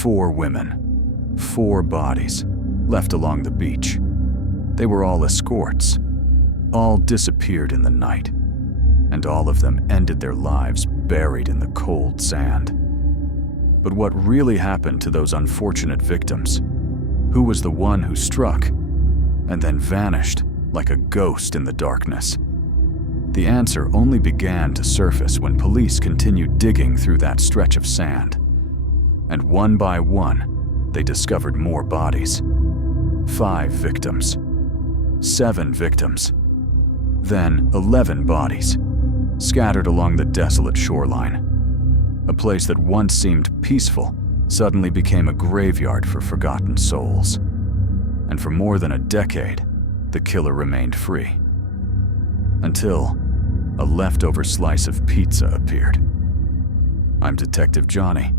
4 women, 4 bodies, left along the beach. They were all escorts. All disappeared in the night, and all of them ended their lives buried in the cold sand. But what really happened to those unfortunate victims? Who was the one who struck and then vanished like a ghost in the darkness? The answer only began to surface when police continued digging through that stretch of sand. And one by one, they discovered more bodies. 5 victims. 7 victims. Then 11 bodies, scattered along the desolate shoreline. A place that once seemed peaceful suddenly became a graveyard for forgotten souls. And for more than a decade, the killer remained free. Until a leftover slice of pizza appeared. I'm Detective Johnny,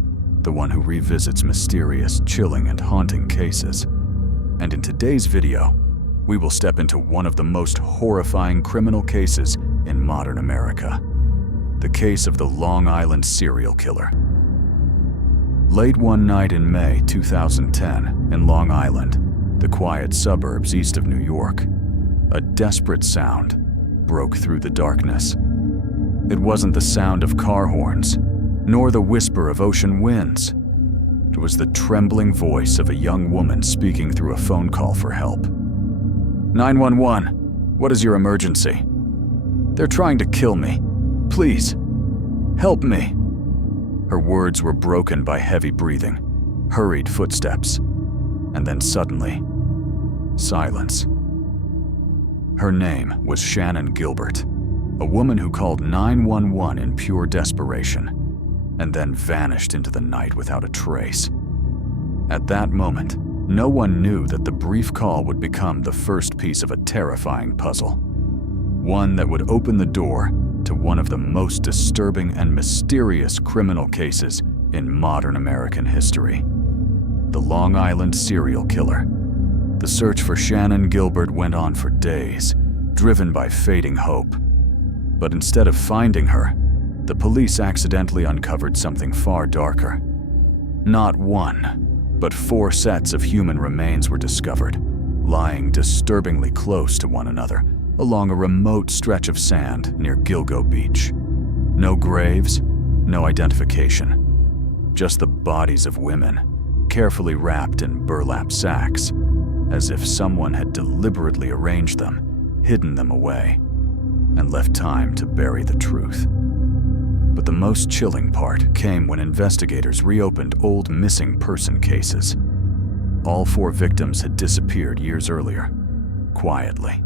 the one who revisits mysterious, chilling, and haunting cases. And in today's video, we will step into one of the most horrifying criminal cases in modern America. The case of the Long Island serial killer. Late one night in May 2010, in Long Island, the quiet suburbs east of New York, a desperate sound broke through the darkness. It wasn't the sound of car horns, nor the whisper of ocean winds. It was the trembling voice of a young woman speaking through a phone call for help. 911, what is your emergency? They're trying to kill me. Please, help me. Her words were broken by heavy breathing, hurried footsteps, and then suddenly, silence. Her name was Shannon Gilbert, a woman who called 911 in pure desperation, and then vanished into the night without a trace. At that moment, no one knew that the brief call would become the first piece of a terrifying puzzle, one that would open the door to one of the most disturbing and mysterious criminal cases in modern American history. The Long Island serial killer. The search for Shannon Gilbert went on for days, driven by fading hope. But instead of finding her, the police accidentally uncovered something far darker. Not 1, but 4 sets of human remains were discovered, lying disturbingly close to one another along a remote stretch of sand near Gilgo Beach. No graves, no identification. Just the bodies of women, carefully wrapped in burlap sacks, as if someone had deliberately arranged them, hidden them away, and left time to bury the truth. But the most chilling part came when investigators reopened old missing person cases. All 4 victims had disappeared years earlier, quietly,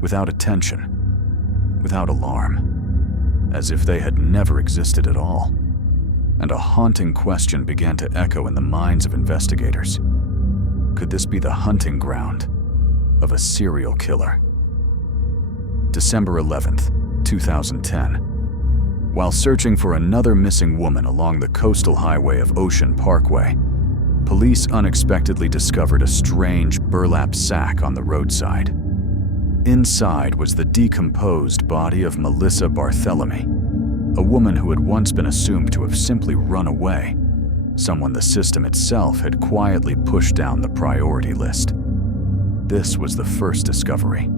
without attention, without alarm, as if they had never existed at all. And a haunting question began to echo in the minds of investigators. Could this be the hunting ground of a serial killer? December 11th, 2010. While searching for another missing woman along the coastal highway of Ocean Parkway, police unexpectedly discovered a strange burlap sack on the roadside. Inside was the decomposed body of Melissa Barthelemy, a woman who had once been assumed to have simply run away, someone the system itself had quietly pushed down the priority list. This was the first discovery,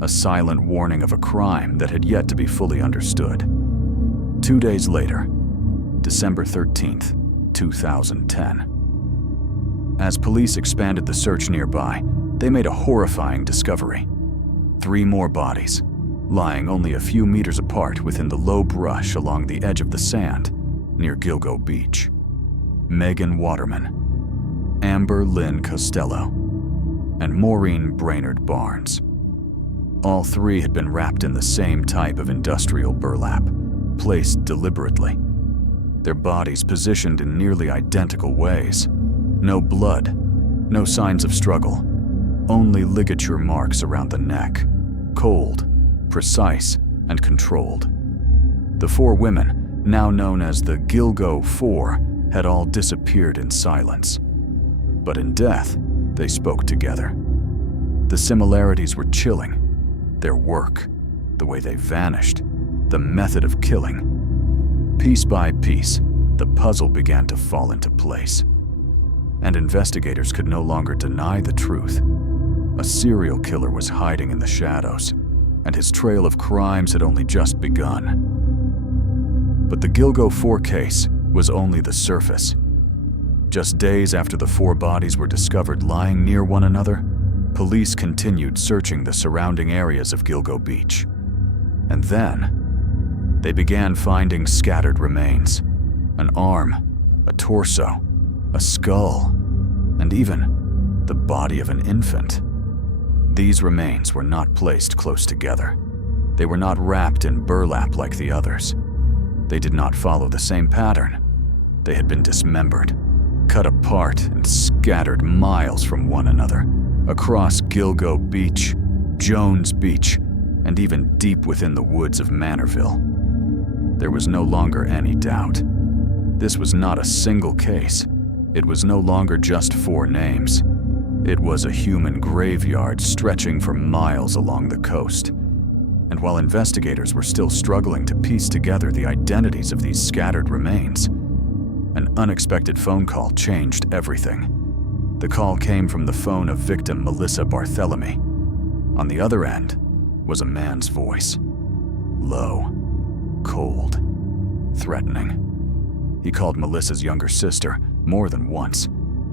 a silent warning of a crime that had yet to be fully understood. 2 days later, December 13th, 2010. As police expanded the search nearby, they made a horrifying discovery. 3 more bodies, lying only a few meters apart within the low brush along the edge of the sand near Gilgo Beach. Megan Waterman, Amber Lynn Costello, and Maureen Brainerd Barnes. All 3 had been wrapped in the same type of industrial burlap, placed deliberately. Their bodies positioned in nearly identical ways. No blood, no signs of struggle, only ligature marks around the neck, cold, precise, and controlled. The 4 women, now known as the Gilgo 4, had all disappeared in silence. But in death, they spoke together. The similarities were chilling. Their work, the way they vanished, the method of killing. Piece by piece, the puzzle began to fall into place. and investigators could no longer deny the truth. A serial killer was hiding in the shadows, and his trail of crimes had only just begun. But the Gilgo 4 case was only the surface. Just days after the 4 bodies were discovered lying near one another, police continued searching the surrounding areas of Gilgo Beach. And then, they began finding scattered remains. An arm, a torso, a skull, and even the body of an infant. These remains were not placed close together. They were not wrapped in burlap like the others. They did not follow the same pattern. They had been dismembered, cut apart, and scattered miles from one another, across Gilgo Beach, Jones Beach, and even deep within the woods of Manorville. There was no longer any doubt. This was not a single case. It was no longer just 4 names. It was a human graveyard stretching for miles along the coast. And while investigators were still struggling to piece together the identities of these scattered remains, an unexpected phone call changed everything. The call came from the phone of victim Melissa Barthélemy. On the other end was a man's voice. Low, cold, threatening. He called Melissa's younger sister more than once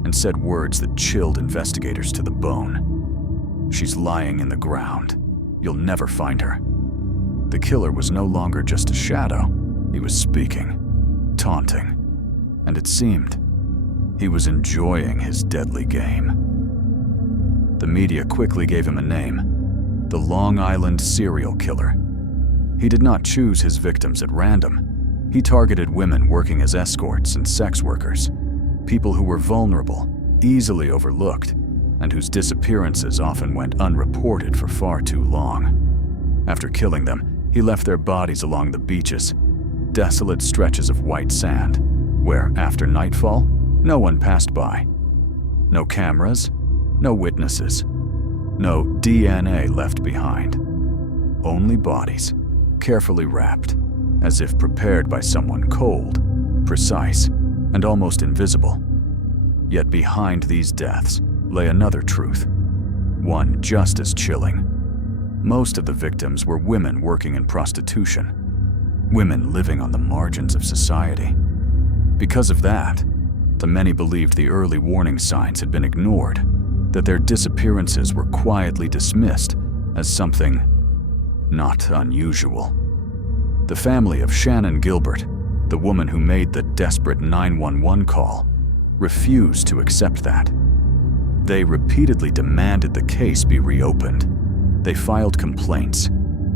and said words that chilled investigators to the bone. "She's lying in the ground. You'll never find her." The killer was no longer just a shadow. He was speaking, taunting, and it seemed he was enjoying his deadly game. The media quickly gave him a name: the Long Island Serial Killer. He did not choose his victims at random. He targeted women working as escorts and sex workers, people who were vulnerable, easily overlooked, and whose disappearances often went unreported for far too long. After killing them, he left their bodies along the beaches, desolate stretches of white sand, where, after nightfall, no one passed by. No cameras, no witnesses, no DNA left behind. Only bodies, carefully wrapped, as if prepared by someone cold, precise, and almost invisible. Yet behind these deaths lay another truth, one just as chilling. Most of the victims were women working in prostitution, women living on the margins of society. Because of that, the many believed the early warning signs had been ignored, that their disappearances were quietly dismissed as something not unusual. The family of Shannon Gilbert, the woman who made the desperate 911 call, refused to accept that. They repeatedly demanded the case be reopened. They filed complaints.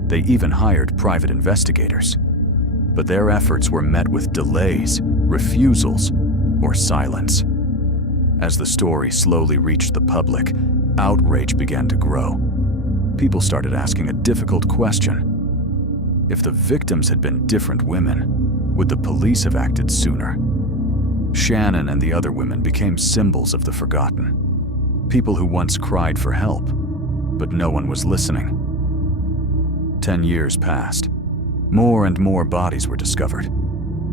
They even hired private investigators. But their efforts were met with delays, refusals, or silence. As the story slowly reached the public, outrage began to grow. People started asking a difficult question. If the victims had been different women, would the police have acted sooner? Shannon and the other women became symbols of the forgotten. People who once cried for help, but no one was listening. 10 years passed. More and more bodies were discovered,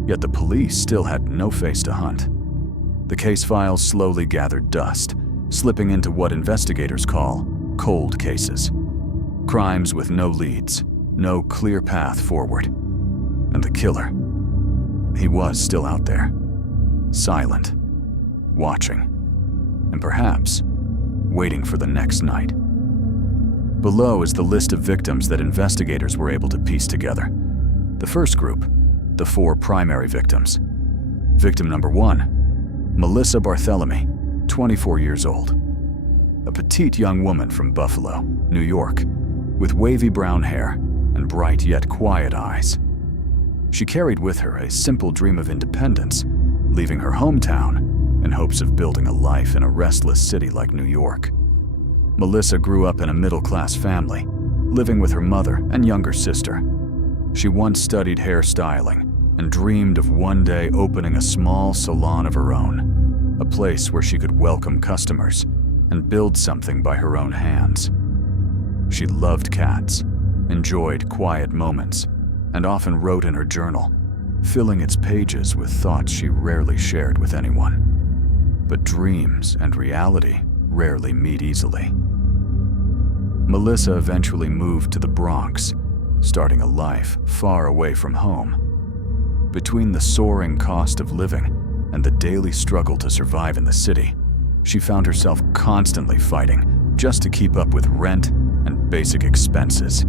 yet the police still had no face to hunt. The case files slowly gathered dust, slipping into what investigators call cold cases. Crimes with no leads, no clear path forward. And the killer, he was still out there, silent, watching, and perhaps waiting for the next night. Below is the list of victims that investigators were able to piece together. The first group, the 4 primary victims. Victim number 1, Melissa Barthélemy, 24 years old. A petite young woman from Buffalo, New York, with wavy brown hair and bright yet quiet eyes. She carried with her a simple dream of independence, leaving her hometown in hopes of building a life in a restless city like New York. Melissa grew up in a middle-class family, living with her mother and younger sister. She once studied hairstyling and dreamed of one day opening a small salon of her own, a place where she could welcome customers and build something by her own hands. She loved cats, enjoyed quiet moments, and often wrote in her journal, filling its pages with thoughts she rarely shared with anyone. But dreams and reality rarely meet easily. Melissa eventually moved to the Bronx, starting a life far away from home. Between the soaring cost of living and the daily struggle to survive in the city, she found herself constantly fighting just to keep up with rent and basic expenses.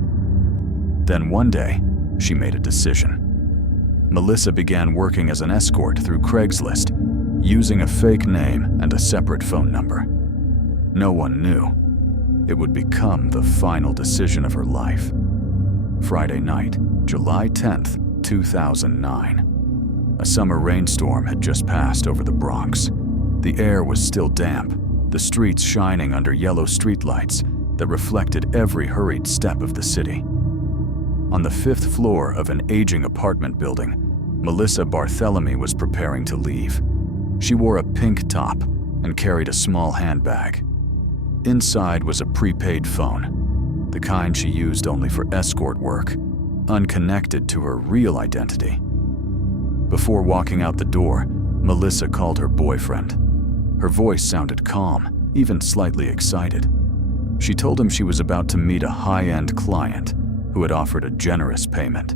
Then one day, she made a decision. Melissa began working as an escort through Craigslist, using a fake name and a separate phone number. No one knew. It would become the final decision of her life. Friday night, July 10th, 2009. A summer rainstorm had just passed over the Bronx. The air was still damp, the streets shining under yellow streetlights that reflected every hurried step of the city. On the 5th floor of an aging apartment building, Melissa Barthelemy was preparing to leave. She wore a pink top and carried a small handbag. Inside was a prepaid phone, the kind she used only for escort work, unconnected to her real identity. Before walking out the door, Melissa called her boyfriend. Her voice sounded calm, even slightly excited. She told him she was about to meet a high-end client who had offered a generous payment.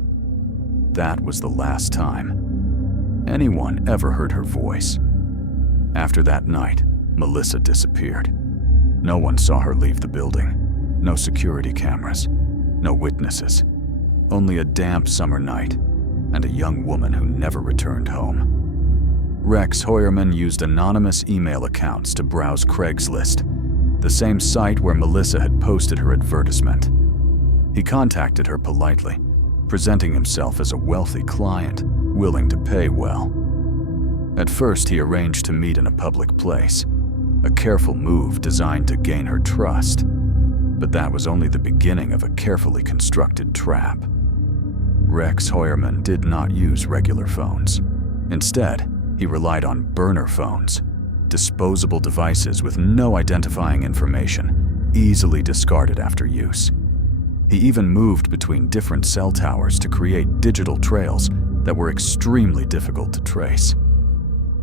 That was the last time anyone ever heard her voice. After that night, Melissa disappeared. No one saw her leave the building. No security cameras. No witnesses. Only a damp summer night and a young woman who never returned home. Rex Heuermann used anonymous email accounts to browse Craigslist, the same site where Melissa had posted her advertisement. He contacted her politely, presenting himself as a wealthy client, willing to pay well. At first, he arranged to meet in a public place, a careful move designed to gain her trust. But that was only the beginning of a carefully constructed trap. Rex Heuermann did not use regular phones. Instead, he relied on burner phones, disposable devices with no identifying information, easily discarded after use. He even moved between different cell towers to create digital trails that were extremely difficult to trace.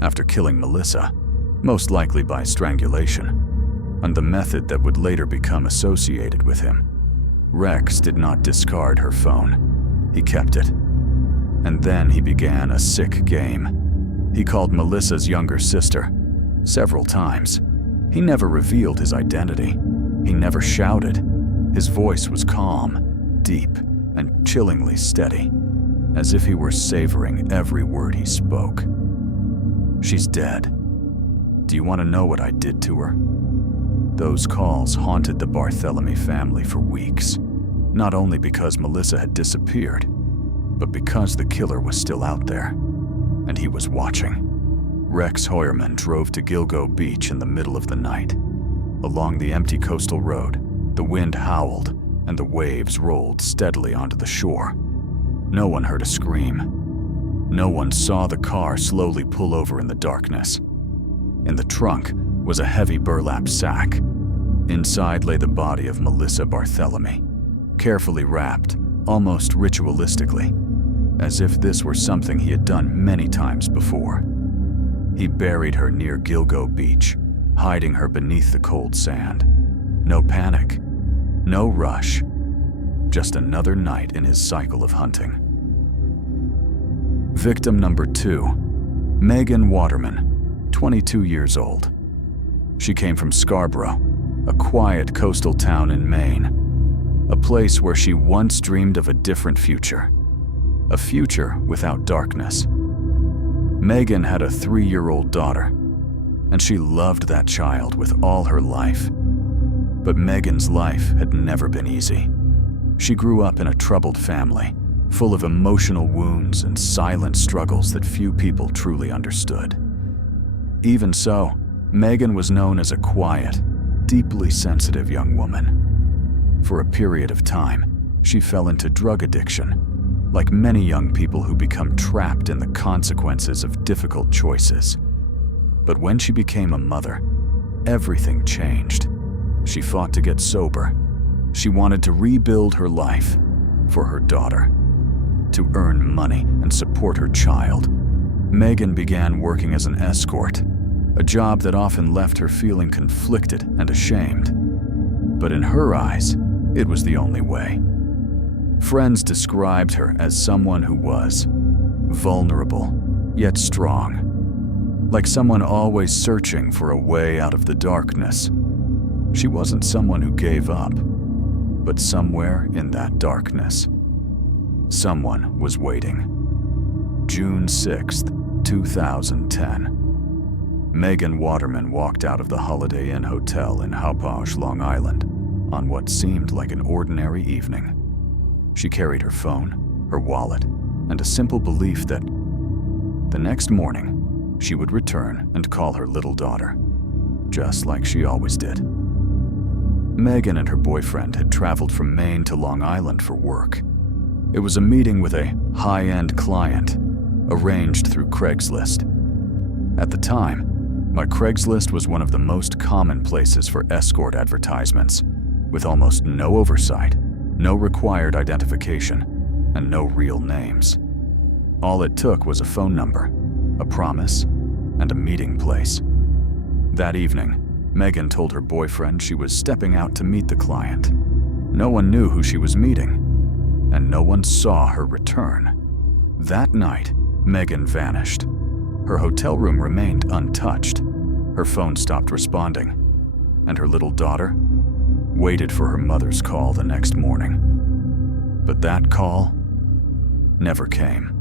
After killing Melissa, most likely by strangulation, and the method that would later become associated with him, Rex did not discard her phone. He kept it. And then he began a sick game. He called Melissa's younger sister several times. He never revealed his identity. He never shouted. His voice was calm, deep, and chillingly steady, as if he were savoring every word he spoke. "She's dead. Do you want to know what I did to her?" Those calls haunted the Barthelemy family for weeks, not only because Melissa had disappeared, but because the killer was still out there, and he was watching. Rex Heuermann drove to Gilgo Beach in the middle of the night. Along the empty coastal road, the wind howled and the waves rolled steadily onto the shore. No one heard a scream. No one saw the car slowly pull over in the darkness. In the trunk was a heavy burlap sack. Inside lay the body of Melissa Barthelemy, carefully wrapped, almost ritualistically, as if this were something he had done many times before. He buried her near Gilgo Beach, hiding her beneath the cold sand. No panic, no rush, just another night in his cycle of hunting. Victim number 2, Megan Waterman, 22 years old. She came from Scarborough, a quiet coastal town in Maine, a place where she once dreamed of a different future, a future without darkness. Megan had a 3-year-old daughter, and she loved that child with all her life. But Megan's life had never been easy. She grew up in a troubled family, full of emotional wounds and silent struggles that few people truly understood. Even so, Megan was known as a quiet, deeply sensitive young woman. For a period of time, she fell into drug addiction, like many young people who become trapped in the consequences of difficult choices. But when she became a mother, everything changed. She fought to get sober. She wanted to rebuild her life for her daughter. To earn money and support her child, Megan began working as an escort, a job that often left her feeling conflicted and ashamed. But in her eyes, it was the only way. Friends described her as someone who was vulnerable, yet strong, like someone always searching for a way out of the darkness. She wasn't someone who gave up, but somewhere in that darkness, someone was waiting. June 6th, 2010. Megan Waterman walked out of the Holiday Inn Hotel in Hauppauge, Long Island, on what seemed like an ordinary evening. She carried her phone, her wallet, and a simple belief that the next morning she would return and call her little daughter, just like she always did. Megan and her boyfriend had traveled from Maine to Long Island for work. It was a meeting with a high-end client, arranged through Craigslist. At the time, my Craigslist was one of the most common places for escort advertisements, with almost no oversight, no required identification, and no real names. All it took was a phone number, a promise, and a meeting place. That evening, Megan told her boyfriend she was stepping out to meet the client. No one knew who she was meeting, and no one saw her return. That night, Megan vanished. Her hotel room remained untouched. Her phone stopped responding, and her little daughter waited for her mother's call the next morning. But that call never came.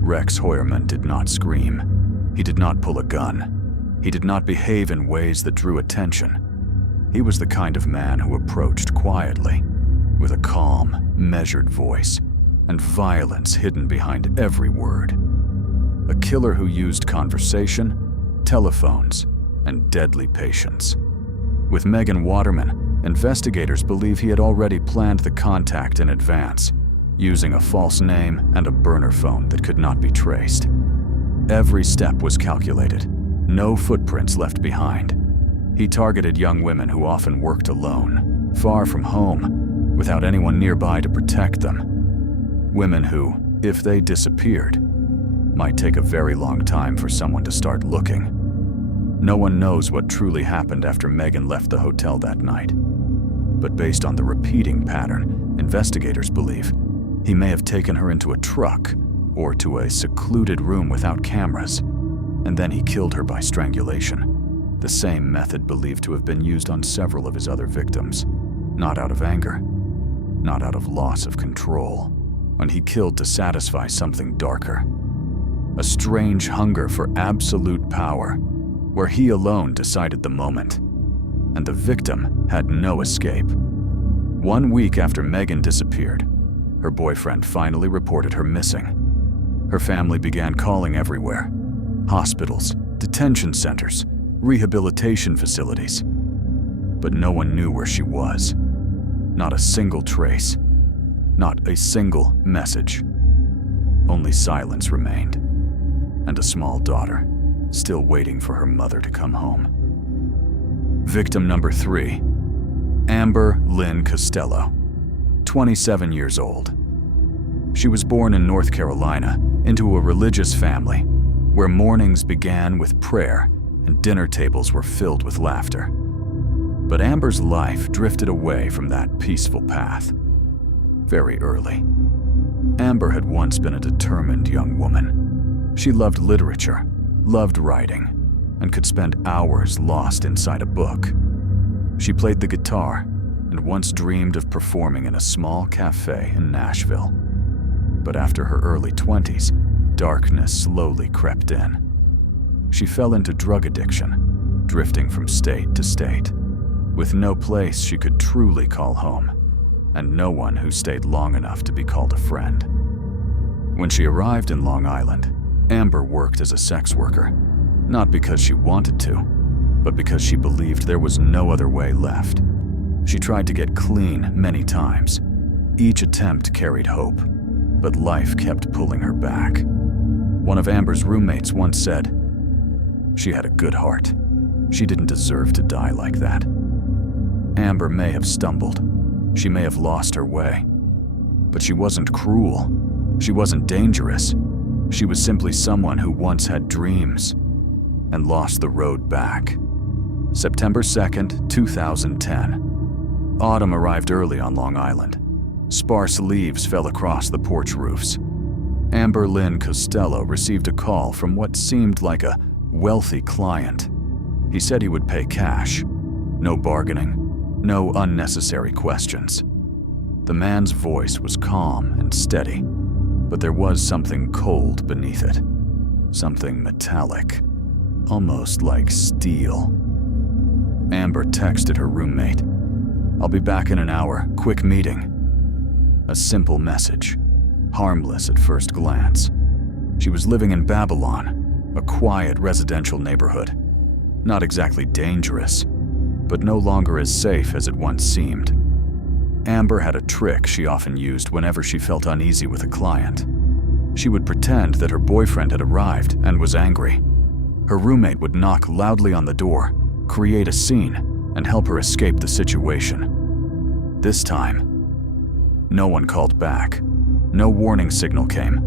Rex Heuermann did not scream. He did not pull a gun. He did not behave in ways that drew attention. He was the kind of man who approached quietly, with a calm, measured voice, and violence hidden behind every word. A killer who used conversation, telephones, and deadly patience. With Megan Waterman, investigators believe he had already planned the contact in advance, using a false name and a burner phone that could not be traced. Every step was calculated, no footprints left behind. He targeted young women who often worked alone, far from home, without anyone nearby to protect them. Women who, if they disappeared, might take a very long time for someone to start looking. No one knows what truly happened after Megan left the hotel that night. But based on the repeating pattern, investigators believe he may have taken her into a truck or to a secluded room without cameras, and then he killed her by strangulation, the same method believed to have been used on several of his other victims, not out of anger, not out of loss of control, and he killed to satisfy something darker. A strange hunger for absolute power, where he alone decided the moment, and the victim had no escape. 1 week after Megan disappeared, her boyfriend finally reported her missing. Her family began calling everywhere: hospitals, detention centers, rehabilitation facilities. But no one knew where she was. Not a single trace, not a single message. Only silence remained, and a small daughter, still waiting for her mother to come home. Victim number 3, Amber Lynn Costello, 27 years old. She was born in North Carolina into a religious family where mornings began with prayer and dinner tables were filled with laughter. But Amber's life drifted away from that peaceful path very early. Amber had once been a determined young woman. She loved literature, loved writing, and could spend hours lost inside a book. She played the guitar and once dreamed of performing in a small cafe in Nashville. But after her early 20s, darkness slowly crept in. She fell into drug addiction, drifting from state to state, with no place she could truly call home, and no one who stayed long enough to be called a friend. When she arrived in Long Island, Amber worked as a sex worker, not because she wanted to, but because she believed there was no other way left. She tried to get clean many times. Each attempt carried hope, but life kept pulling her back. One of Amber's roommates once said, "She had a good heart. She didn't deserve to die like that." Amber may have stumbled. She may have lost her way. But she wasn't cruel. She wasn't dangerous. She was simply someone who once had dreams. and lost the road back. September 2nd, 2010. Autumn arrived early on Long Island. Sparse leaves fell across the porch roofs. Amber Lynn Costello received a call from what seemed like a wealthy client. He said he would pay cash. No bargaining, no unnecessary questions. The man's voice was calm and steady, but there was something cold beneath it. Something metallic, almost like steel. Amber texted her roommate, "I'll be back in an hour, quick meeting." A simple message, harmless at first glance. She was living in Babylon, a quiet residential neighborhood. Not exactly dangerous, but no longer as safe as it once seemed. Amber had a trick she often used whenever she felt uneasy with a client. She would pretend that her boyfriend had arrived and was angry. Her roommate would knock loudly on the door, create a scene, and help her escape the situation. This time, no one called back. No warning signal came.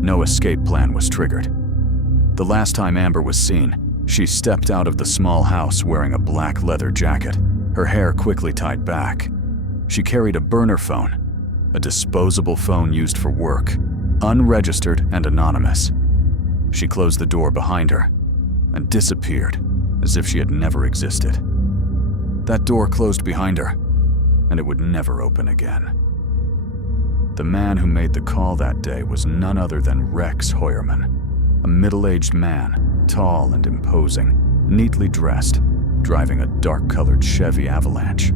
No escape plan was triggered. The last time Amber was seen, she stepped out of the small house wearing a black leather jacket, her hair quickly tied back. She carried a burner phone, a disposable phone used for work, unregistered and anonymous. She closed the door behind her and disappeared as if she had never existed. That door closed behind her, and it would never open again. The man who made the call that day was none other than Rex Heuermann, a middle-aged man, tall and imposing, neatly dressed, driving a dark-colored Chevy Avalanche,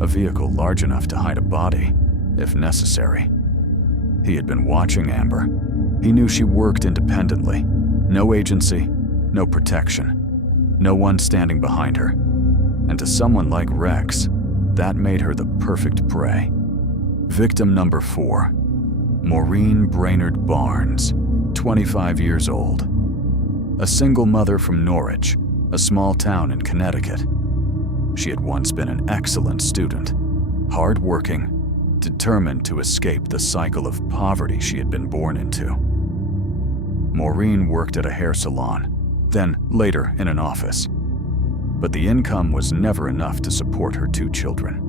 a vehicle large enough to hide a body, if necessary. He had been watching Amber. He knew she worked independently. No agency, no protection, no one standing behind her. And to someone like Rex, that made her the perfect prey. Victim number 4, Maureen Brainerd Barnes, 25 years old. A single mother from Norwich, a small town in Connecticut. She had once been an excellent student, hard-working, determined to escape the cycle of poverty she had been born into. Maureen worked at a hair salon, then later in an office. But the income was never enough to support her 2 children.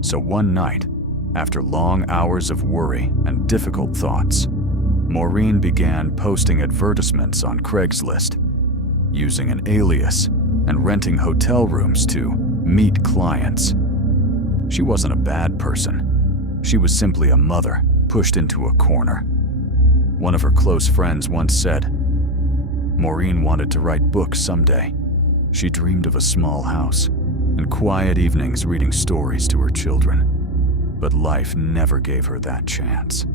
So one night, after long hours of worry and difficult thoughts, Maureen began posting advertisements on Craigslist, using an alias and renting hotel rooms to meet clients. She wasn't a bad person. She was simply a mother pushed into a corner. One of her close friends once said, Maureen wanted to write books someday. She dreamed of a small house and quiet evenings reading stories to her children. But life never gave her that chance.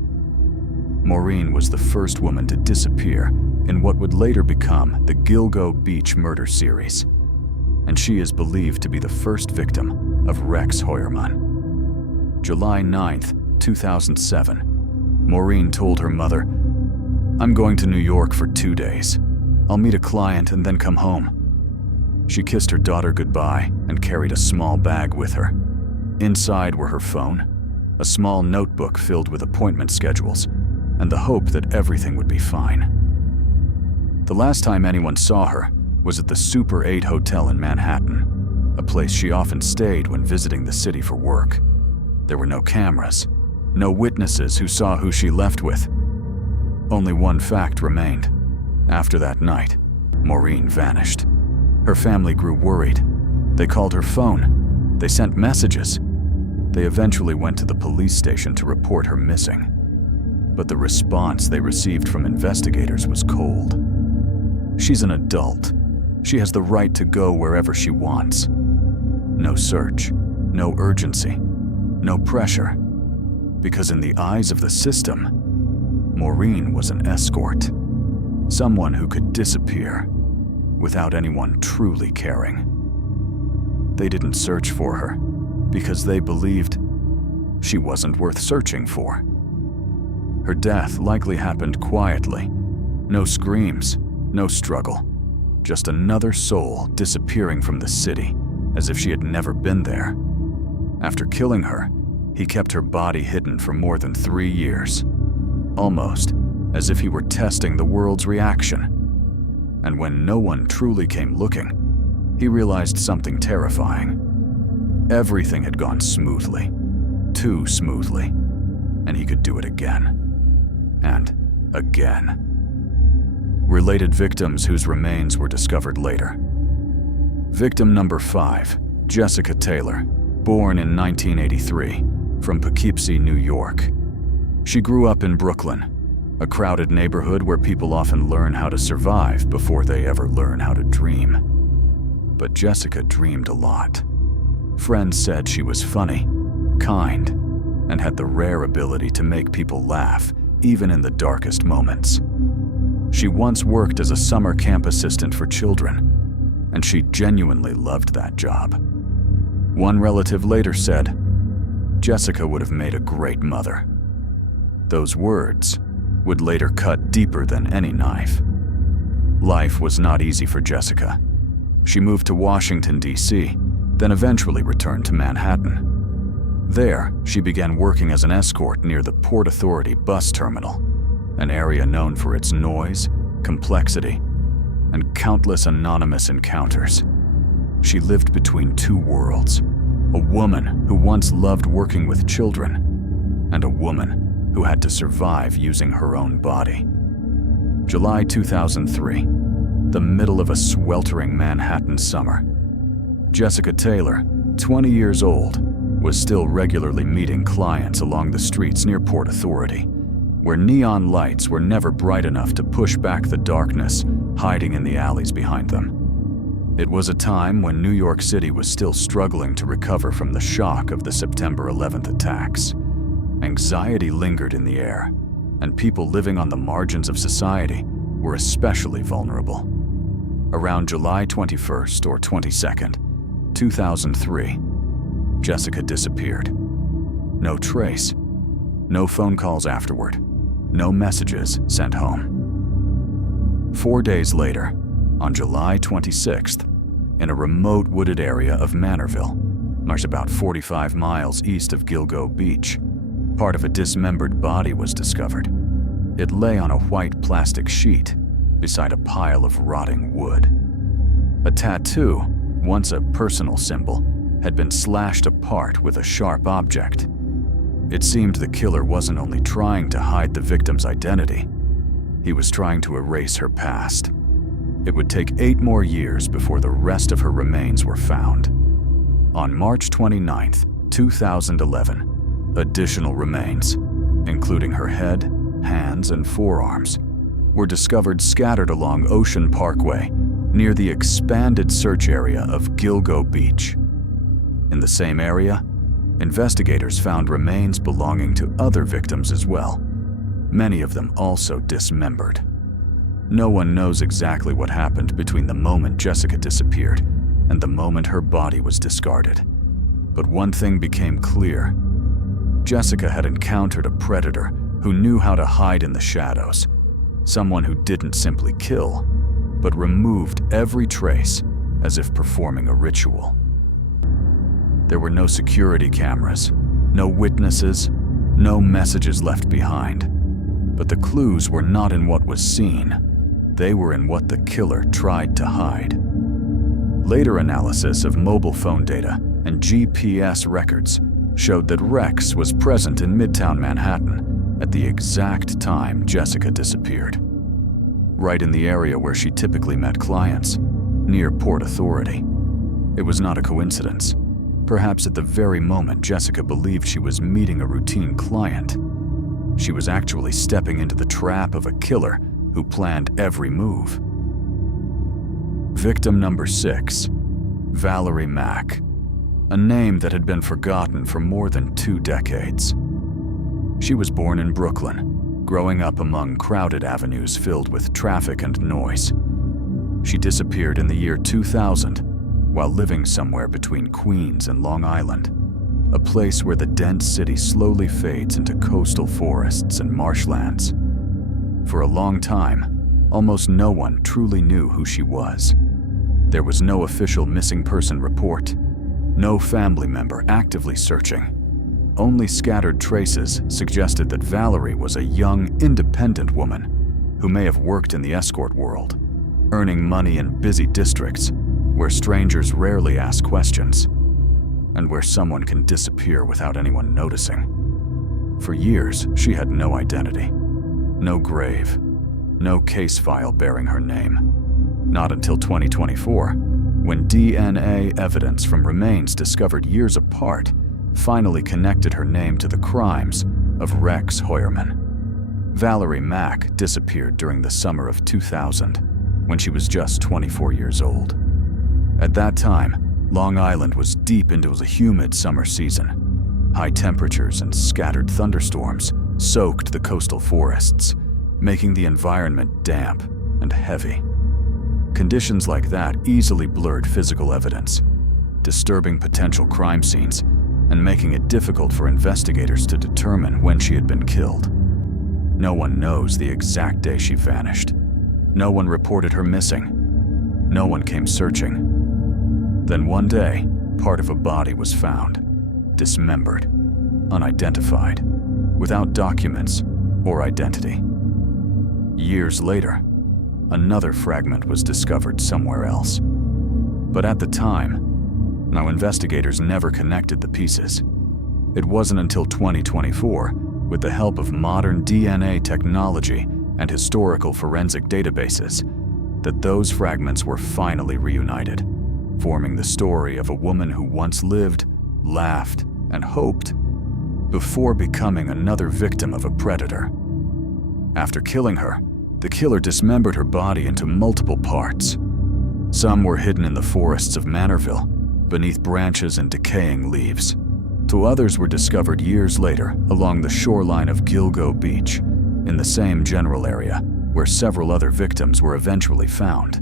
Maureen was the first woman to disappear in what would later become the Gilgo Beach murder series, and she is believed to be the first victim of Rex Heuermann. July 9th, 2007, Maureen told her mother, "I'm going to New York for 2 days. I'll meet a client and then come home." She kissed her daughter goodbye and carried a small bag with her. Inside were her phone, a small notebook filled with appointment schedules, and the hope that everything would be fine. The last time anyone saw her was at the Super 8 Hotel in Manhattan, a place she often stayed when visiting the city for work. There were no cameras, no witnesses who saw who she left with. Only one fact remained. After that night, Maureen vanished. Her family grew worried. They called her phone. They sent messages. They eventually went to the police station to report her missing. But the response they received from investigators was cold. She's an adult. She has the right to go wherever she wants. No search, no urgency, no pressure. Because in the eyes of the system, Maureen was an escort. Someone who could disappear without anyone truly caring. They didn't search for her because they believed she wasn't worth searching for. Her death likely happened quietly. No screams, no struggle. Just another soul disappearing from the city as if she had never been there. After killing her, he kept her body hidden for more than 3 years, almost as if he were testing the world's reaction. And when no one truly came looking, he realized something terrifying. Everything had gone smoothly, too smoothly, and he could do it again. And again. Related victims whose remains were discovered later. Victim number 5, Jessica Taylor, born in 1983, from Poughkeepsie, New York. She grew up in Brooklyn, a crowded neighborhood where people often learn how to survive before they ever learn how to dream. But Jessica dreamed a lot. Friends said she was funny, kind, and had the rare ability to make people laugh, even in the darkest moments. She once worked as a summer camp assistant for children, and she genuinely loved that job. One relative later said, "Jessica would have made a great mother." Those words would later cut deeper than any knife. Life was not easy for Jessica. She moved to Washington, D.C., then eventually returned to Manhattan. There, she began working as an escort near the Port Authority bus terminal, an area known for its noise, complexity, and countless anonymous encounters. She lived between two worlds, a woman who once loved working with children, and a woman who had to survive using her own body. July 2003, the middle of a sweltering Manhattan summer. Jessica Taylor, 20 years old, was still regularly meeting clients along the streets near Port Authority, where neon lights were never bright enough to push back the darkness hiding in the alleys behind them. It was a time when New York City was still struggling to recover from the shock of the September 11th attacks. Anxiety lingered in the air, and people living on the margins of society were especially vulnerable. Around July 21st or 22nd, 2003, Jessica disappeared. No trace, no phone calls afterward, no messages sent home. 4 days later, on July 26th, in a remote wooded area of Manorville, about 45 miles east of Gilgo Beach, part of a dismembered body was discovered. It lay on a white plastic sheet beside a pile of rotting wood. A tattoo, once a personal symbol, had been slashed apart with a sharp object. It seemed the killer wasn't only trying to hide the victim's identity, he was trying to erase her past. It would take 8 more years before the rest of her remains were found. On March 29th, 2011, additional remains, including her head, hands, and forearms, were discovered scattered along Ocean Parkway near the expanded search area of Gilgo Beach. In the same area, investigators found remains belonging to other victims as well, many of them also dismembered. No one knows exactly what happened between the moment Jessica disappeared and the moment her body was discarded. But one thing became clear. Jessica had encountered a predator who knew how to hide in the shadows, someone who didn't simply kill, but removed every trace as if performing a ritual. There were no security cameras, no witnesses, no messages left behind. But the clues were not in what was seen. They were in what the killer tried to hide. Later analysis of mobile phone data and GPS records showed that Rex was present in Midtown Manhattan at the exact time Jessica disappeared. Right in the area where she typically met clients, near Port Authority. It was not a coincidence. Perhaps at the very moment Jessica believed she was meeting a routine client, she was actually stepping into the trap of a killer who planned every move. Victim number 6, Valerie Mack, a name that had been forgotten for more than 2 decades. She was born in Brooklyn, growing up among crowded avenues filled with traffic and noise. She disappeared in the year 2000 while living somewhere between Queens and Long Island, a place where the dense city slowly fades into coastal forests and marshlands. For a long time, almost no one truly knew who she was. There was no official missing person report, no family member actively searching. Only scattered traces suggested that Valerie was a young, independent woman who may have worked in the escort world, earning money in busy districts where strangers rarely ask questions, and where someone can disappear without anyone noticing. For years, she had no identity, no grave, no case file bearing her name. Not until 2024, when DNA evidence from remains discovered years apart finally connected her name to the crimes of Rex Heuermann. Valerie Mack disappeared during the summer of 2000, when she was just 24 years old. At that time, Long Island was deep into a humid summer season. High temperatures and scattered thunderstorms soaked the coastal forests, making the environment damp and heavy. Conditions like that easily blurred physical evidence, disturbing potential crime scenes and making it difficult for investigators to determine when she had been killed. No one knows the exact day she vanished. No one reported her missing. No one came searching. Then one day, part of a body was found, dismembered, unidentified, without documents or identity. Years later, another fragment was discovered somewhere else. But at the time, investigators never connected the pieces. It wasn't until 2024, with the help of modern DNA technology and historical forensic databases, that those fragments were finally reunited, forming the story of a woman who once lived, laughed, and hoped before becoming another victim of a predator. After killing her, the killer dismembered her body into multiple parts. Some were hidden in the forests of Manorville, beneath branches and decaying leaves. Two others were discovered years later along the shoreline of Gilgo Beach, in the same general area where several other victims were eventually found.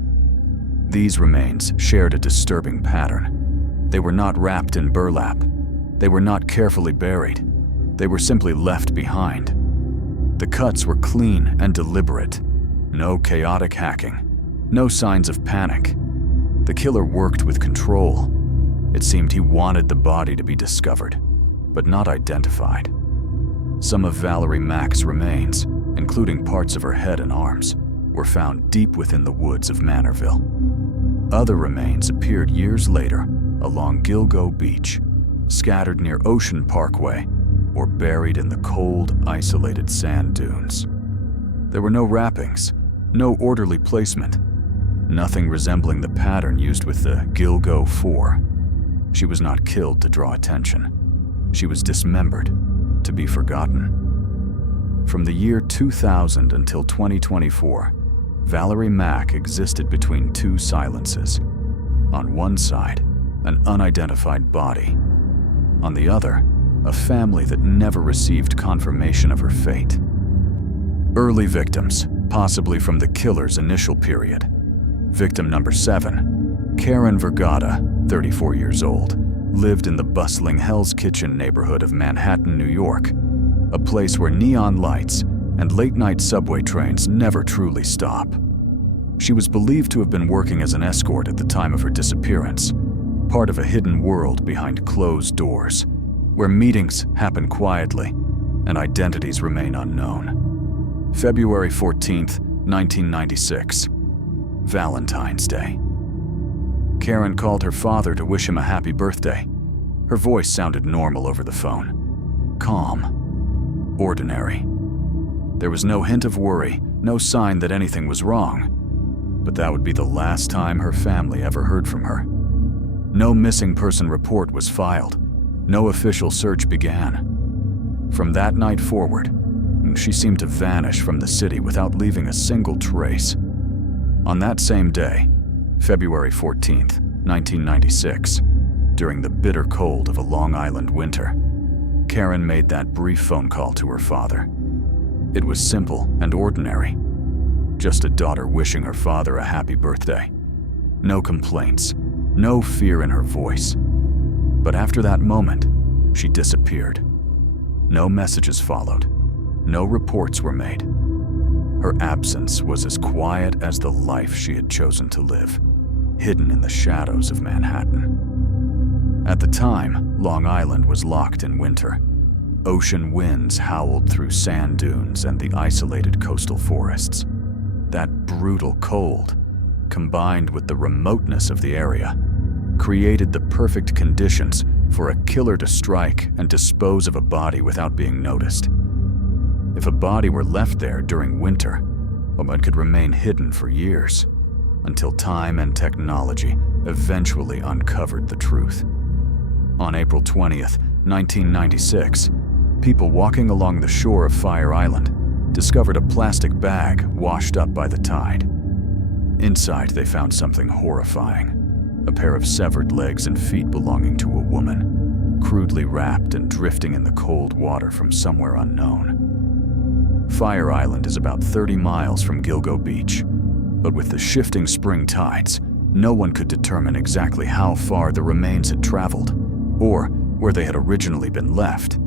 These remains shared a disturbing pattern. They were not wrapped in burlap. They were not carefully buried. They were simply left behind. The cuts were clean and deliberate. No chaotic hacking. No signs of panic. The killer worked with control. It seemed he wanted the body to be discovered, but not identified. Some of Valerie Mack's remains, including parts of her head and arms, were found deep within the woods of Manorville. Other remains appeared years later along Gilgo Beach, scattered near Ocean Parkway, or buried in the cold, isolated sand dunes. There were no wrappings, no orderly placement, nothing resembling the pattern used with the Gilgo 4. She was not killed to draw attention. She was dismembered to be forgotten. From the year 2000 until 2024, Valerie Mack existed between two silences. On one side, an unidentified body. On the other, a family that never received confirmation of her fate. Early victims, possibly from the killer's initial period. Victim number 7, Karen Vergata, 34 years old, lived in the bustling Hell's Kitchen neighborhood of Manhattan, New York, a place where neon lights and late-night subway trains never truly stop. She was believed to have been working as an escort at the time of her disappearance, part of a hidden world behind closed doors, where meetings happen quietly and identities remain unknown. February 14th, 1996, Valentine's Day. Karen called her father to wish him a happy birthday. Her voice sounded normal over the phone. Calm. Ordinary. There was no hint of worry, no sign that anything was wrong. But that would be the last time her family ever heard from her. No missing person report was filed. No official search began. From that night forward, she seemed to vanish from the city without leaving a single trace. On that same day, February 14th, 1996, during the bitter cold of a Long Island winter, Karen made that brief phone call to her father. It was simple and ordinary. Just a daughter wishing her father a happy birthday. No complaints, no fear in her voice. But after that moment, she disappeared. No messages followed. No reports were made. Her absence was as quiet as the life she had chosen to live, hidden in the shadows of Manhattan. At the time, Long Island was locked in winter. Ocean winds howled through sand dunes and the isolated coastal forests. That brutal cold combined with the remoteness of the area, created the perfect conditions for a killer to strike and dispose of a body without being noticed. If a body were left there during winter, it could remain hidden for years, until time and technology eventually uncovered the truth. On April 20th, 1996, people walking along the shore of Fire Island discovered a plastic bag washed up by the tide. Inside, they found something horrifying: a pair of severed legs and feet belonging to a woman, crudely wrapped and drifting in the cold water from somewhere unknown. Fire Island is about 30 miles from Gilgo Beach, but with the shifting spring tides, no one could determine exactly how far the remains had traveled, or where they had originally been left.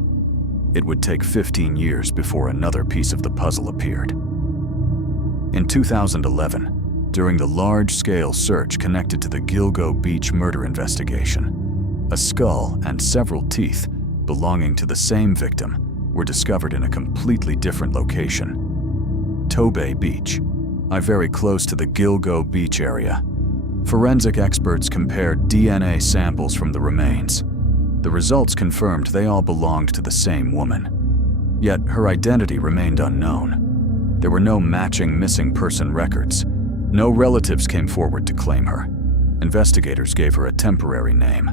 It would take 15 years before another piece of the puzzle appeared. In 2011, during the large-scale search connected to the Gilgo Beach murder investigation, a skull and several teeth belonging to the same victim were discovered in a completely different location: Tobay Beach, very close to the Gilgo Beach area. Forensic experts compared DNA samples from the remains. The results confirmed they all belonged to the same woman. Yet her identity remained unknown. There were no matching missing person records. No relatives came forward to claim her. Investigators gave her a temporary name: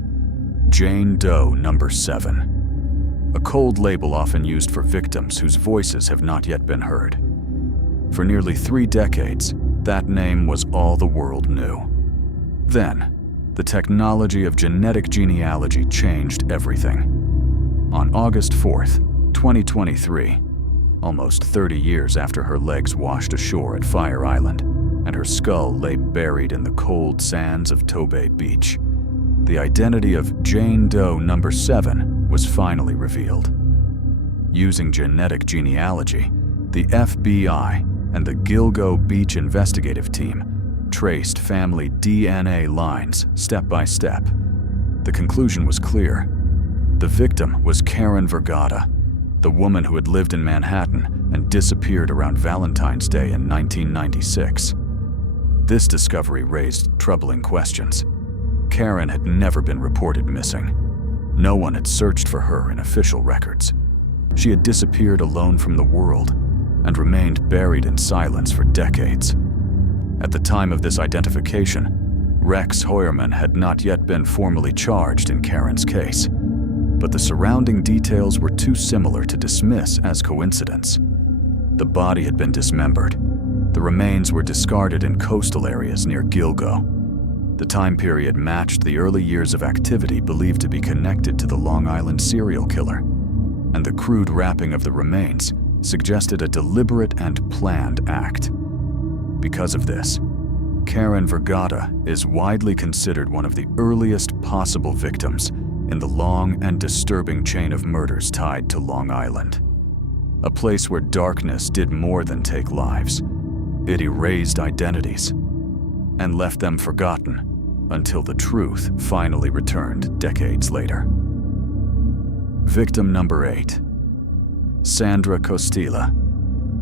Jane Doe No. 7. A cold label often used for victims whose voices have not yet been heard. For nearly 3 decades, that name was all the world knew. Then, the technology of genetic genealogy changed everything. On August 4th, 2023, almost 30 years after her legs washed ashore at Fire Island and her skull lay buried in the cold sands of Tobay Beach, the identity of Jane Doe No. 7 was finally revealed. Using genetic genealogy, the FBI and the Gilgo Beach investigative team traced family DNA lines step by step. The conclusion was clear. The victim was Karen Vergata, the woman who had lived in Manhattan and disappeared around Valentine's Day in 1996. This discovery raised troubling questions. Karen had never been reported missing. No one had searched for her in official records. She had disappeared alone from the world and remained buried in silence for decades. At the time of this identification, Rex Heuermann had not yet been formally charged in Karen's case, but the surrounding details were too similar to dismiss as coincidence. The body had been dismembered. The remains were discarded in coastal areas near Gilgo. The time period matched the early years of activity believed to be connected to the Long Island serial killer, and the crude wrapping of the remains suggested a deliberate and planned act. Because of this, Karen Vergata is widely considered one of the earliest possible victims in the long and disturbing chain of murders tied to Long Island. A place where darkness did more than take lives. It erased identities and left them forgotten until the truth finally returned decades later. Victim number 8. Sandra Costilla.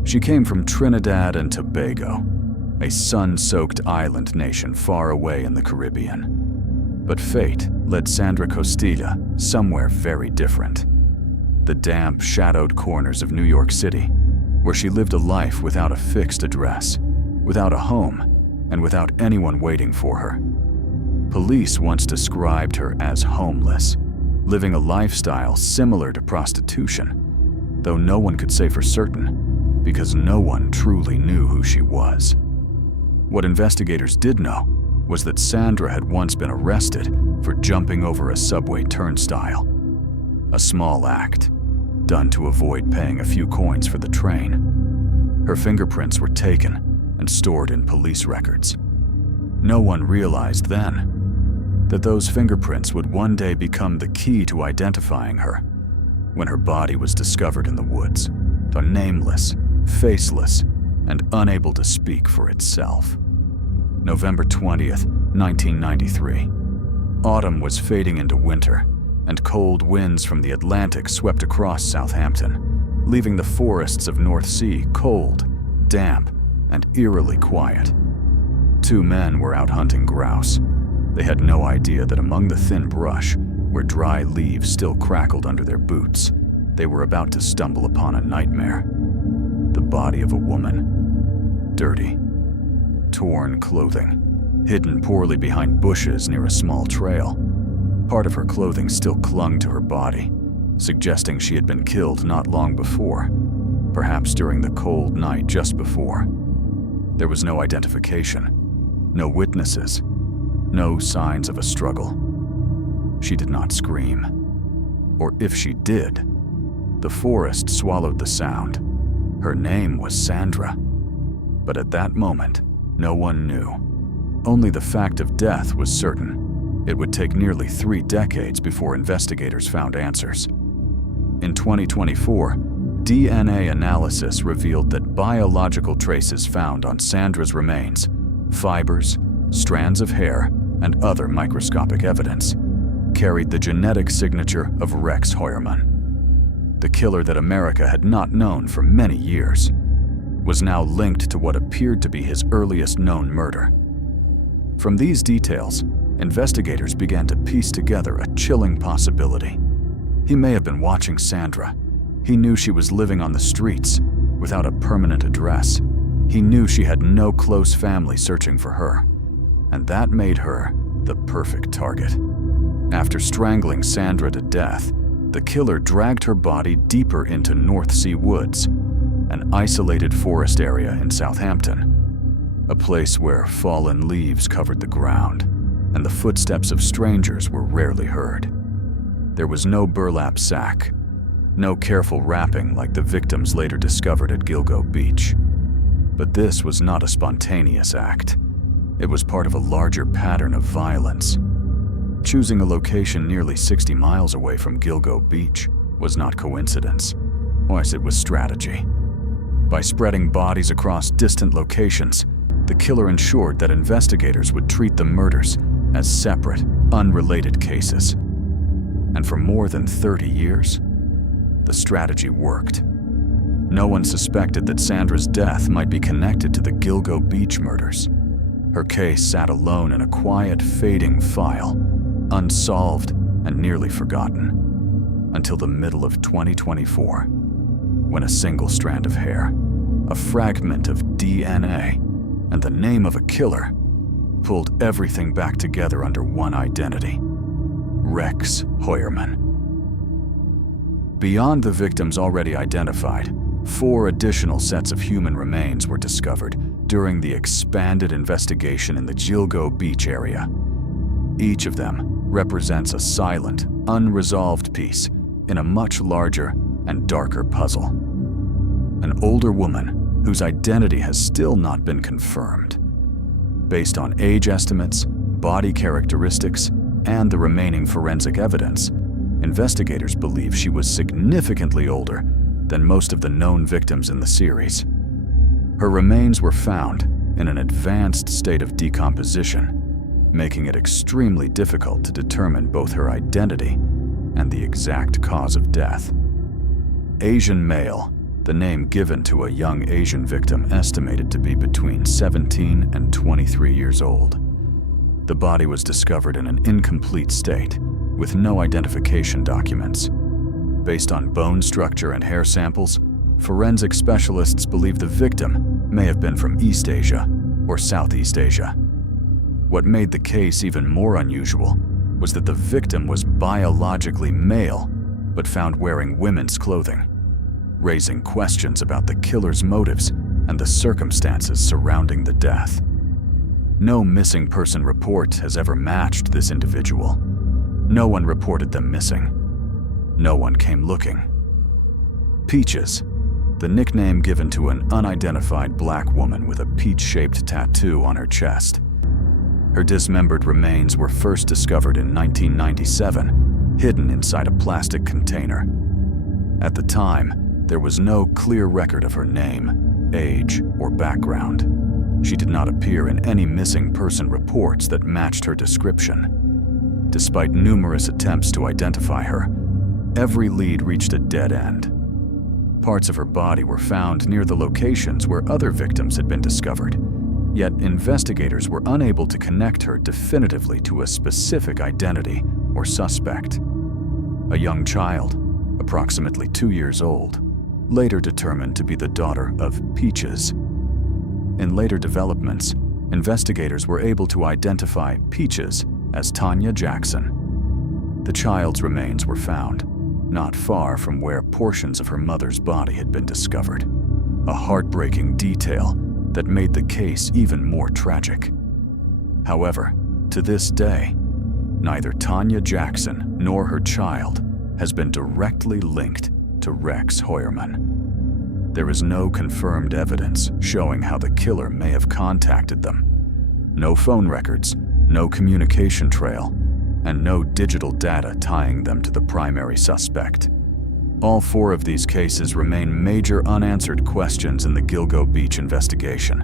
She came from Trinidad and Tobago, a sun-soaked island nation far away in the Caribbean. But fate led Sandra Costilla somewhere very different. The damp, shadowed corners of New York City, where she lived a life without a fixed address, without a home, and without anyone waiting for her. Police once described her as homeless, living a lifestyle similar to prostitution, though no one could say for certain, because no one truly knew who she was. What investigators did know was that Sandra had once been arrested for jumping over a subway turnstile. A small act, done to avoid paying a few coins for the train. Her fingerprints were taken and stored in police records. No one realized then that those fingerprints would one day become the key to identifying her when her body was discovered in the woods, nameless, faceless, and unable to speak for itself. November 20th, 1993. Autumn was fading into winter, and cold winds from the Atlantic swept across Southampton, leaving the forests of North Sea cold, damp, and eerily quiet. two men were out hunting grouse. They had no idea that among the thin brush, where dry leaves still crackled under their boots, they were about to stumble upon a nightmare. The body of a woman. Dirty, torn clothing, hidden poorly behind bushes near a small trail. Part of her clothing still clung to her body, suggesting she had been killed not long before, perhaps during the cold night just before. There was no identification, no witnesses, no signs of a struggle. She did not scream. Or if she did, the forest swallowed the sound. Her name was Sandra. But at that moment, no one knew. Only the fact of death was certain. It would take nearly 3 decades before investigators found answers. In 2024, DNA analysis revealed that biological traces found on Sandra's remains, fibers, strands of hair, and other microscopic evidence, carried the genetic signature of Rex Heuermann. The killer that America had not known for many years was now linked to what appeared to be his earliest known murder. From these details, investigators began to piece together a chilling possibility. He may have been watching Sandra. He knew she was living on the streets, without a permanent address. He knew she had no close family searching for her, and that made her the perfect target. After strangling Sandra to death, the killer dragged her body deeper into North Sea Woods, an isolated forest area in Southampton, a place where fallen leaves covered the ground, and the footsteps of strangers were rarely heard. There was no burlap sack, no careful wrapping like the victims later discovered at Gilgo Beach. But this was not a spontaneous act. It was part of a larger pattern of violence. Choosing a location nearly 60 miles away from Gilgo Beach was not coincidence. Yes, it was strategy. By spreading bodies across distant locations, the killer ensured that investigators would treat the murders as separate, unrelated cases. And for more than 30 years, the strategy worked. No one suspected that Sandra's death might be connected to the Gilgo Beach murders. Her case sat alone in a quiet, fading file, unsolved and nearly forgotten, until the middle of 2024, when a single strand of hair, a fragment of DNA, and the name of a killer pulled everything back together under one identity: Rex Heuermann. Beyond the victims already identified, 4 additional sets of human remains were discovered during the expanded investigation in the Gilgo Beach area. Each of them represents a silent, unresolved piece in a much larger and darker puzzle. An older woman whose identity has still not been confirmed. Based on age estimates, body characteristics, and the remaining forensic evidence, investigators believe she was significantly older than most of the known victims in the series. Her remains were found in an advanced state of decomposition, making it extremely difficult to determine both her identity and the exact cause of death. Asian male, the name given to a young Asian victim estimated to be between 17 and 23 years old. The body was discovered in an incomplete state, with no identification documents. Based on bone structure and hair samples, forensic specialists believe the victim may have been from East Asia or Southeast Asia. What made the case even more unusual was that the victim was biologically male, but found wearing women's clothing, raising questions about the killer's motives and the circumstances surrounding the death. No missing person report has ever matched this individual. No one reported them missing. No one came looking. Peaches, the nickname given to an unidentified black woman with a peach-shaped tattoo on her chest. Her dismembered remains were first discovered in 1997, hidden inside a plastic container. At the time, there was no clear record of her name, age, or background. She did not appear in any missing person reports that matched her description. Despite numerous attempts to identify her, every lead reached a dead end. Parts of her body were found near the locations where other victims had been discovered, Yet investigators were unable to connect her definitively to a specific identity or suspect. A young child, approximately 2 years old, later determined to be the daughter of Peaches. In later developments, investigators were able to identify Peaches as Tanya Jackson. The child's remains were found not far from where portions of her mother's body had been discovered, a heartbreaking detail that made the case even more tragic. However, to this day, neither Tanya Jackson nor her child has been directly linked to Rex Heuermann. There is no confirmed evidence showing how the killer may have contacted them. No phone records, no communication trail, and no digital data tying them to the primary suspect. All 4 of these cases remain major unanswered questions in the Gilgo Beach investigation.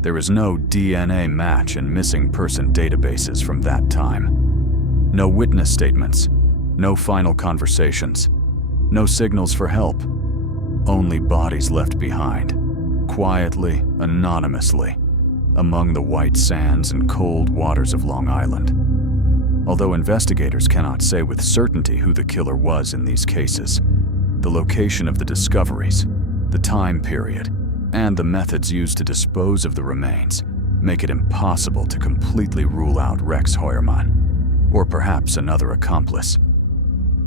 There is no DNA match in missing person databases from that time. No witness statements, no final conversations, no signals for help. Only bodies left behind, quietly, anonymously, among the white sands and cold waters of Long Island. Although investigators cannot say with certainty who the killer was in these cases, the location of the discoveries, the time period, and the methods used to dispose of the remains make it impossible to completely rule out Rex Heuermann, or perhaps another accomplice.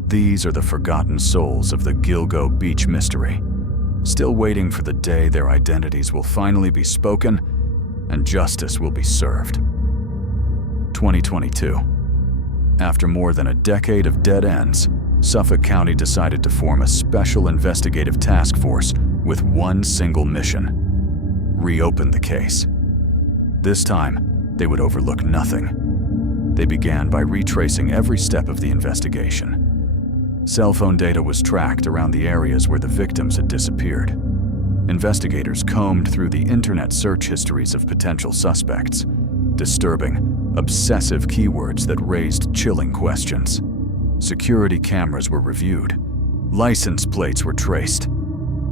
These are the forgotten souls of the Gilgo Beach mystery, still waiting for the day their identities will finally be spoken and justice will be served. 2022. After more than a decade of dead ends, Suffolk County decided to form a special investigative task force with one single mission: reopen the case. This time, they would overlook nothing. They began by retracing every step of the investigation. Cell phone data was tracked around the areas where the victims had disappeared. Investigators combed through the internet search histories of potential suspects, disturbing, obsessive keywords that raised chilling questions. Security cameras were reviewed. License plates were traced.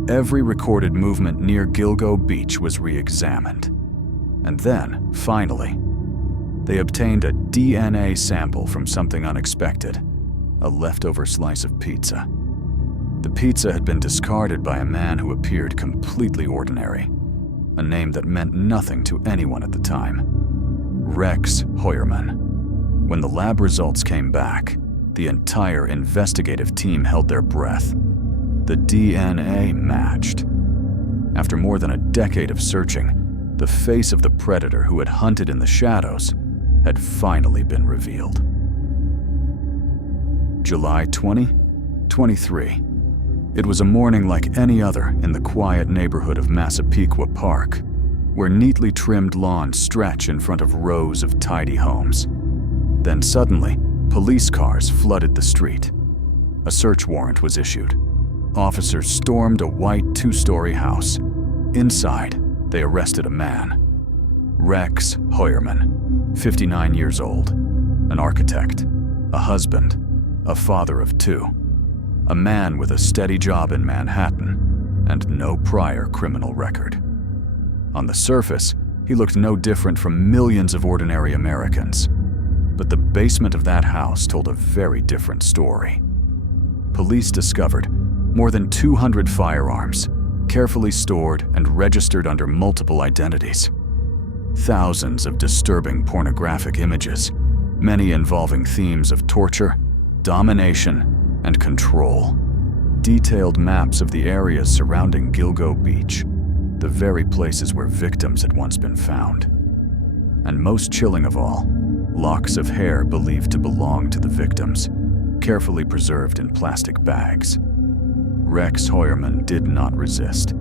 Every recorded movement near Gilgo Beach was re-examined. And then, finally, they obtained a DNA sample from something unexpected: a leftover slice of pizza. The pizza had been discarded by a man who appeared completely ordinary, a name that meant nothing to anyone at the time: Rex Heuermann. When the lab results came back, the entire investigative team held their breath. The DNA matched. After more than a decade of searching, the face of the predator who had hunted in the shadows had finally been revealed. July 2023. It was a morning like any other in the quiet neighborhood of Massapequa Park, where neatly trimmed lawns stretch in front of rows of tidy homes. Then suddenly, police cars flooded the street. A search warrant was issued. Officers stormed a white 2-story house. Inside, they arrested a man: Rex Heuermann, 59 years old, an architect, a husband, a father of 2, a man with a steady job in Manhattan, and no prior criminal record. On the surface, he looked no different from millions of ordinary Americans. But the basement of that house told a very different story. Police discovered more than 200 firearms, carefully stored and registered under multiple identities. Thousands of disturbing pornographic images, many involving themes of torture, domination, and control. Detailed maps of the areas surrounding Gilgo Beach, the very places where victims had once been found. And most chilling of all, locks of hair believed to belong to the victims, carefully preserved in plastic bags. Rex Heuermann did not resist.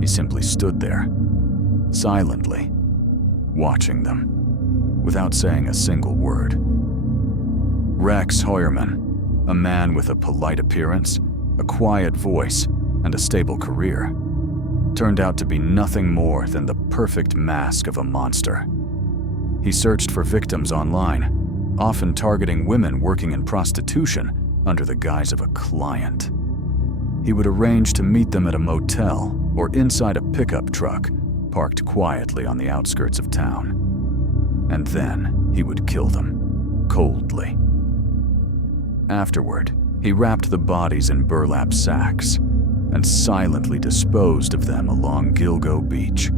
He simply stood there, silently, watching them, without saying a single word. Rex Heuermann, a man with a polite appearance, a quiet voice, and a stable career, turned out to be nothing more than the perfect mask of a monster. He searched for victims online, often targeting women working in prostitution under the guise of a client. He would arrange to meet them at a motel or inside a pickup truck, parked quietly on the outskirts of town. And then he would kill them, coldly. Afterward, he wrapped the bodies in burlap sacks and silently disposed of them along Gilgo Beach,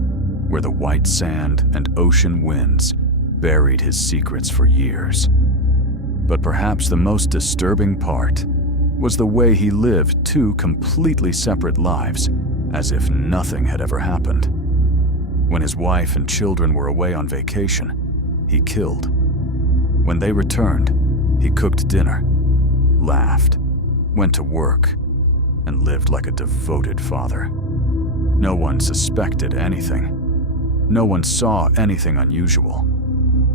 where the white sand and ocean winds buried his secrets for years. But perhaps the most disturbing part was the way he lived two completely separate lives, as if nothing had ever happened. When his wife and children were away on vacation, he killed. When they returned, he cooked dinner, laughed, went to work, and lived like a devoted father. No one suspected anything. No one saw anything unusual.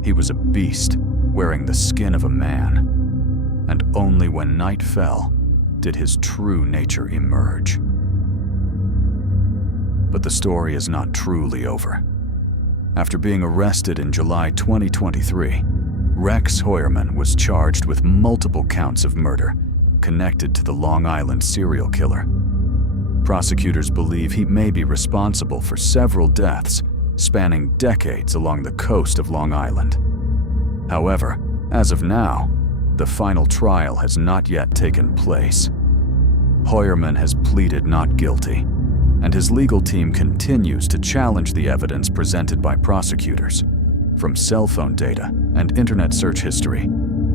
He was a beast, wearing the skin of a man, and only when night fell did his true nature emerge. But the story is not truly over. After being arrested in July 2023, Rex Heuermann was charged with multiple counts of murder connected to the Long Island serial killer. Prosecutors believe he may be responsible for several deaths spanning decades along the coast of Long Island. However, as of now, the final trial has not yet taken place. Heuermann has pleaded not guilty, and his legal team continues to challenge the evidence presented by prosecutors, from cell phone data and internet search history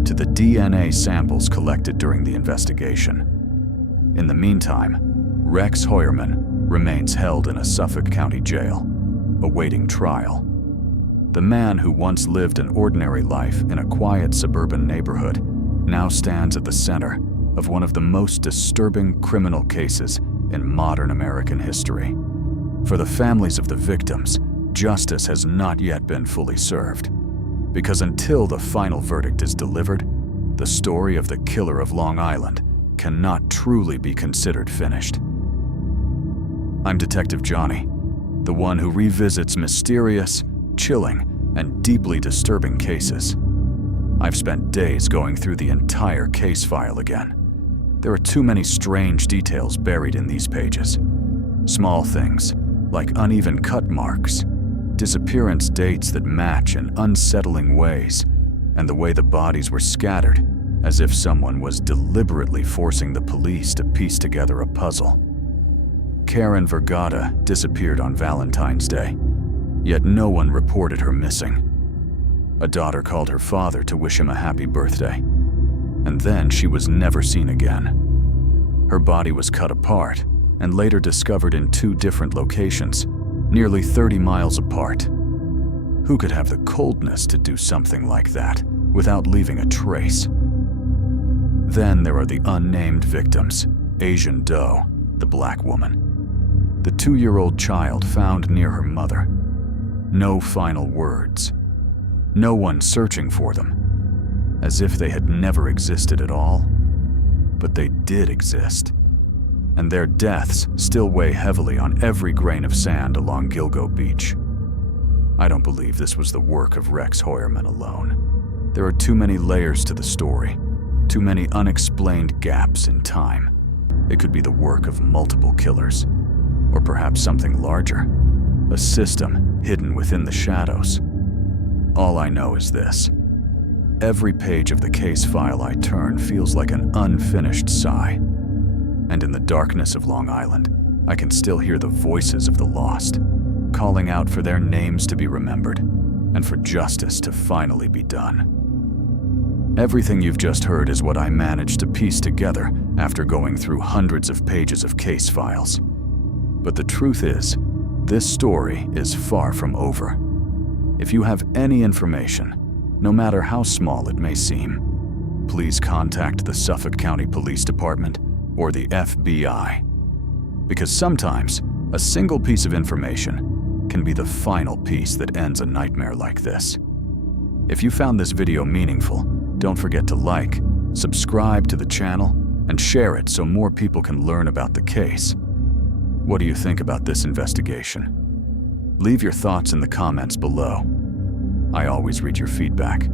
to the DNA samples collected during the investigation. In the meantime, Rex Heuermann remains held in a Suffolk County jail, awaiting trial. The man who once lived an ordinary life in a quiet suburban neighborhood now stands at the center of one of the most disturbing criminal cases in modern American history. For the families of the victims, justice has not yet been fully served, because until the final verdict is delivered, the story of the killer of Long Island cannot truly be considered finished. I'm Detective Johnny, the one who revisits mysterious, chilling, and deeply disturbing cases. I've spent days going through the entire case file again. There are too many strange details buried in these pages. Small things, like uneven cut marks, disappearance dates that match in unsettling ways, and the way the bodies were scattered, as if someone was deliberately forcing the police to piece together a puzzle. Karen Vergata disappeared on Valentine's Day, yet no one reported her missing. A daughter called her father to wish him a happy birthday, and then she was never seen again. Her body was cut apart and later discovered in two different locations, nearly 30 miles apart. Who could have the coldness to do something like that without leaving a trace? Then there are the unnamed victims, Asian Doe, the black woman, the 2-year-old child found near her mother. No final words. No one searching for them, as if they had never existed at all. But they did exist, and their deaths still weigh heavily on every grain of sand along Gilgo Beach. I don't believe this was the work of Rex Heuermann alone. There are too many layers to the story, too many unexplained gaps in time. It could be the work of multiple killers, or perhaps something larger, a system hidden within the shadows. All I know is this: every page of the case file I turn feels like an unfinished sigh. And in the darkness of Long Island, I can still hear the voices of the lost, calling out for their names to be remembered and for justice to finally be done. Everything you've just heard is what I managed to piece together after going through hundreds of pages of case files. But the truth is, this story is far from over. If you have any information, no matter how small it may seem, please contact the Suffolk County Police Department or the FBI. Because sometimes, a single piece of information can be the final piece that ends a nightmare like this. If you found this video meaningful, don't forget to like, subscribe to the channel, and share it so more people can learn about the case. What do you think about this investigation? Leave your thoughts in the comments below. I always read your feedback.